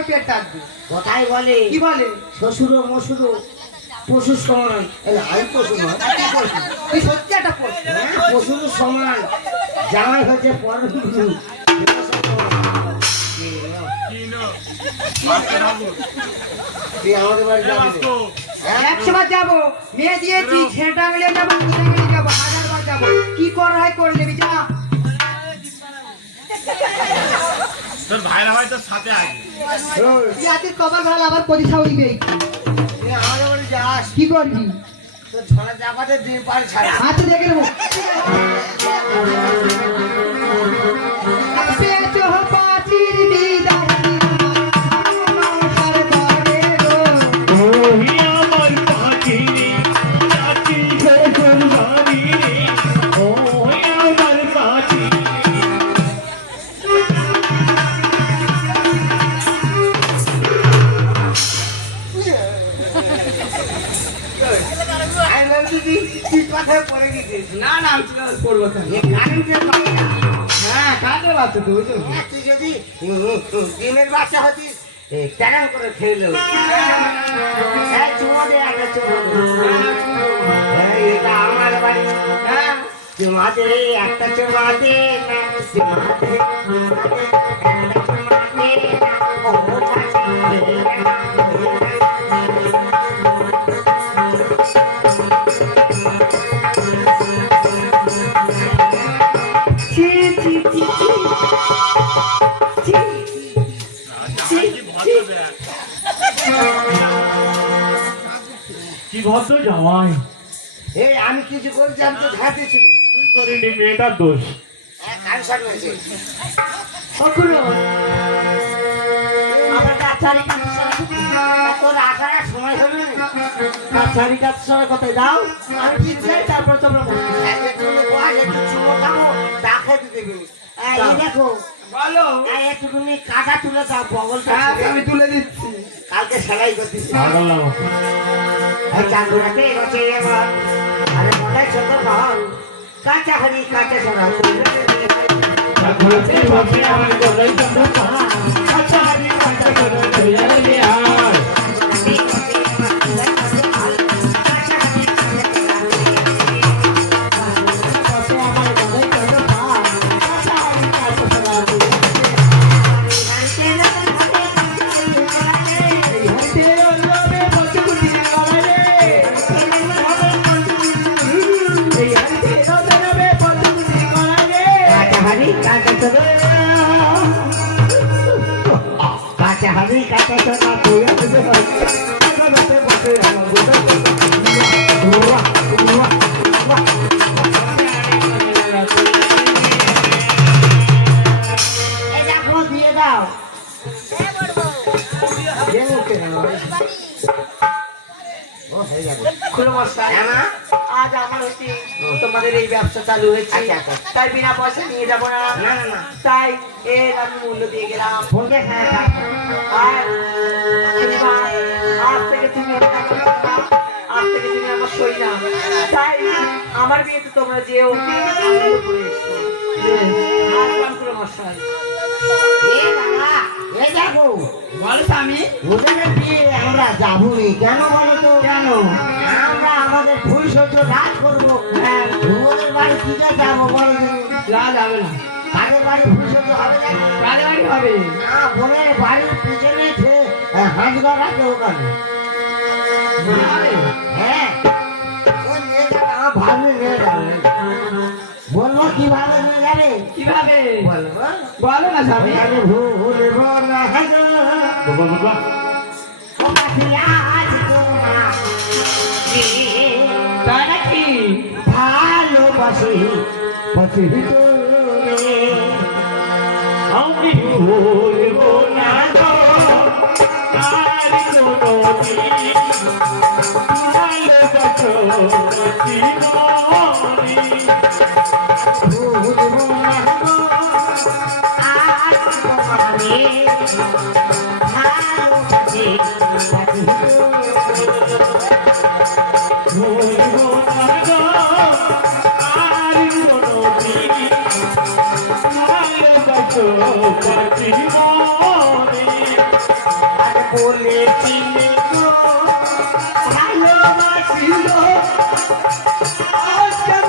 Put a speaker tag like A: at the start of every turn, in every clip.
A: করে পেট ডাকবে।
B: কথাই বলে।
A: কি বলে?
B: শ্বশুর মশুর পশুর সমান। আমি পশু নয়
A: পশু? তুই সত্যি একটা পশু।
B: হ্যাঁ, পশুর সমান। জামাই হচ্ছে পরম গুরু। তুই আমাদের বাড়ি যাবি না? হ্যাঁ?
A: যাব। মেয়ে দিয়েছি যাব যাব যাব। কি কর হয় করে নেবি যা।
C: তোর ভাইরা ভাই তোর সাথে আছে।
A: ইয়াতে কবার ভালো আবার পজিশা
B: হইবে? আমার বাড়ি যাস
A: কি করবি?
B: তোর ছড়া জামাতে ডিম পার ছাড়া
A: হাতে দেখে নেব। পেঁচো পাচির দিদার না না আমি করব
B: বাচ্চা।
A: হ্যাঁ বাচ্চা
B: হ্যাঁ, তুই যদি বাচ্চা হতিস করে খেলো দে। এটা আমার বাড়ি। হ্যাঁ। একটা চুমা দে।
C: কি ভদ্র
D: জামাই
B: এই আমি কিছু করেছি আমি তো ঘাটে ছিল
D: তুই করিনি মেয়েটার দোষ
B: তারপর তোমরা এই, দেখো
A: বলো।
B: একটুখানি কাটা তুলে দাও বগলটা
A: হ্যাঁ আমি তুলে দিচ্ছি।
B: কালকে সেলাই এবার। আরে মনে ছোট বল কাঁচা হারি কাঁচা
D: গলাই
A: তোমাদের এই ব্যবসা চালু হয়েছে।
B: আচ্ছা, আচ্ছা।
A: তাই বিনা পয়সা নিয়ে যাব না। তাই এর আমি মূল্য দিয়ে গেলাম।
B: হ্যাঁ, হ্যাঁ,
A: আর আজ থেকে তুমি আমার টাকা দিবে না, আজ থেকে তুমি আমার সই না তাই আমার বিয়েতে তোমরা যেও। মশাই।
B: আমরা যাবই কেন বলো তো?
A: কেন?
B: আমরা আমাদের ফুল সহ্য রাজ করব।
A: হ্যাঁ।
B: যাবে
A: না
B: কাদের বাড়ি ফুল হবে না?
A: কাজে বাড়ি হবে।
B: না বোনের বাড়ির পিছনে সে হাঁস ওখানে। হ্যাঁ। ওই নিয়ে যাবে আমার ভাবলে নিয়ে যাবে। বলব কীভাবে নিয়ে যাবে?
A: কীভাবে?
B: বলব।
A: বলো না স্বামী।
B: ওখানে ভুলব না
D: বাবা বাবা।
B: ও কাঠিয়া আজ তোমার
A: তাই নাকি?
B: ভালোবাসি বাসি তোরে
D: আমি ভুলব না আর কোনদিন ভালোবাসো জীবনী
B: ভুলব না গো তোমারে ভালোবাসি ভালোবাসিল। আজ কেন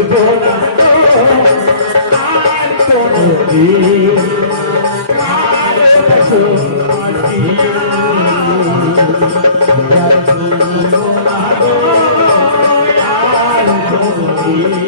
D: ভুলব না আর কোনো দিন আর
E: কোনো
A: দিন